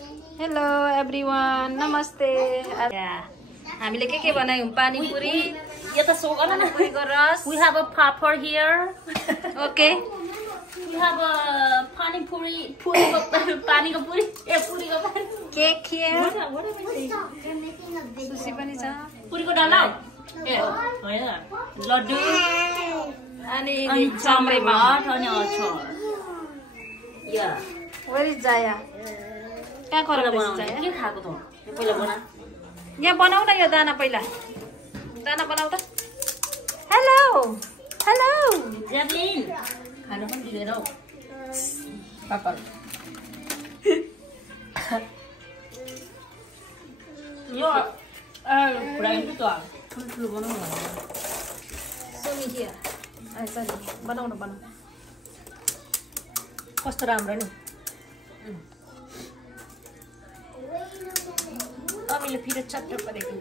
Hello everyone, नमस्ते। हामीले के बनायौं? पानीपुरी, यो त सो गर्न न। पानीपुरीको रस। We have a paper here. Okay. We have a panipuri, पानीको पुरी, पुरीको पानी। Cake here. What am I saying? सुसी पनि छ। पुरीको डल्ला होइन, लड्डु अनि चाम्रे भात अनि अचार। या Where is Jaya? कहाँ पहिला गर्दैछ बनाउने Jaya? के खाएको त? यो पहिला बना। यहाँ बनाऊ न यो दाना पहिला। दाना बनाऊ त। हेलो हेलो ज्याक्लिन खानु पनि दिँदैन हौ पापा। यो फ्राइड त ठुलो बनाउनु भनेको। सुमी here. सरी बनाऊ न बनाऊ। कस्तो राम्रो नि। अमिले फिर चट्ट परेको।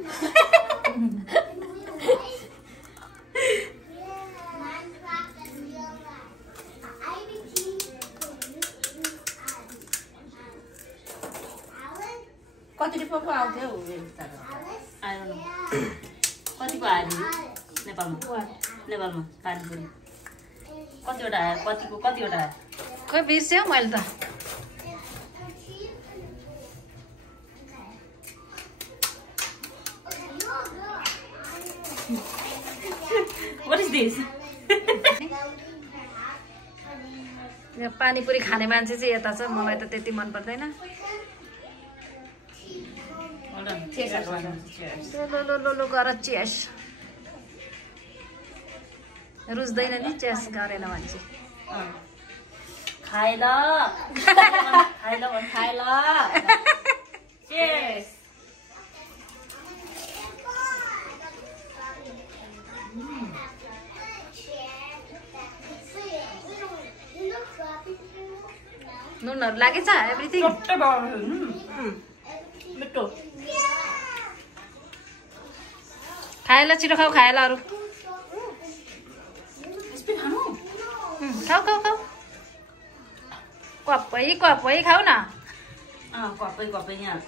कति रुपियाँ पो आउँथ्यो हौ आयो न कतिको आयो नेपालमा नेपालमा पानीपुरी कतिवटा आयो कतिवटा आयो खोइ बिर्स्यो मैले त। What is this? यहाँ पानीपुरी खाने मान्छे चाहिँ यता छ, मलाई त त्यति मन पर्दैन। लो गर चेस। रुच्दैन नि चेस गरेन मान्छे। खाइ ल खाइ ल चेस। नुनहरु लागेछ एभ्रिथिङ। मिठो खाएला छिटो खाऊ, खाएला अरू खाऊ खाऊ खाऊ। कपै कपै खाऊ न। कपै यहाँ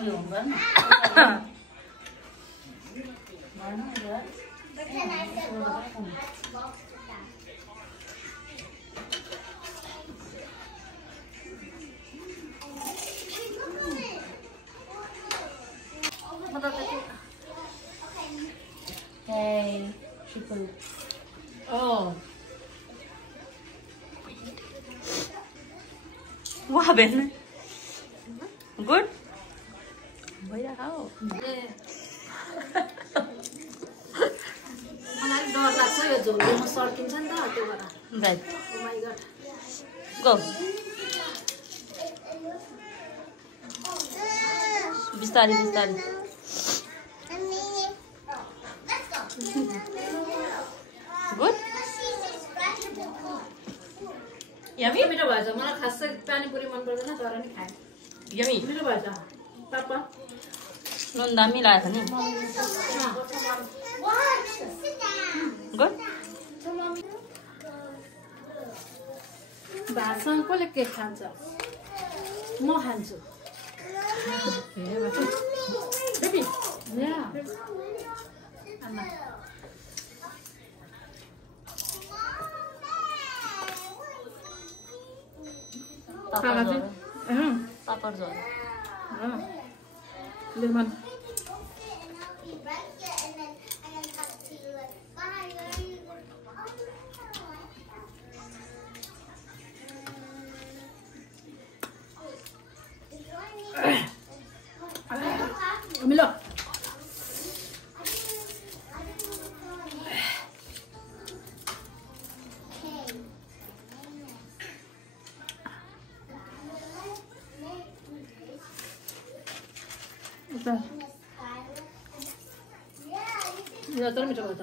उयो गर्नु Hey, chicken. Oh. What happened? Good? भइरा खाऊ। मलाई डर लाग्छ यो झोलमा सर्किन्छ नि त त्यो भएर। Right. Oh my god. Go. बिस्तारी। Good? यम्मी मिठो भएछ। मलाई खासै पानीपुरी मन पर्दैन तर नि खाएँ। Yummy. मिठो भएछ। पापा नुन दामी लागेको नि। Good? भातसँग कसले के खान्छ? म खान्छु। बेबी या आमा पापड झोल लेमन मिलो तर मिठो भएछ।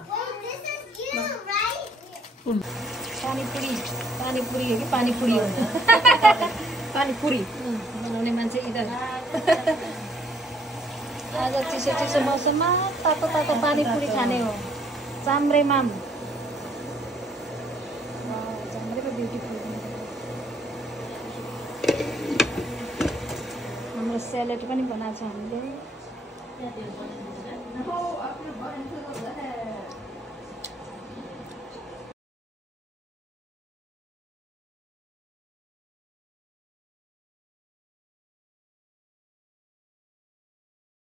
पानीपुरी हो कि पानीपुरी हो? पानीपुरी बनाउने मान्छे इधर। आज चिसो मौसममा तातो पानीपुरी खाने हो। चाम्रे माम चाम्रे ब्युटिफुल। स्यालेड पनि बनाएको छ हामीले।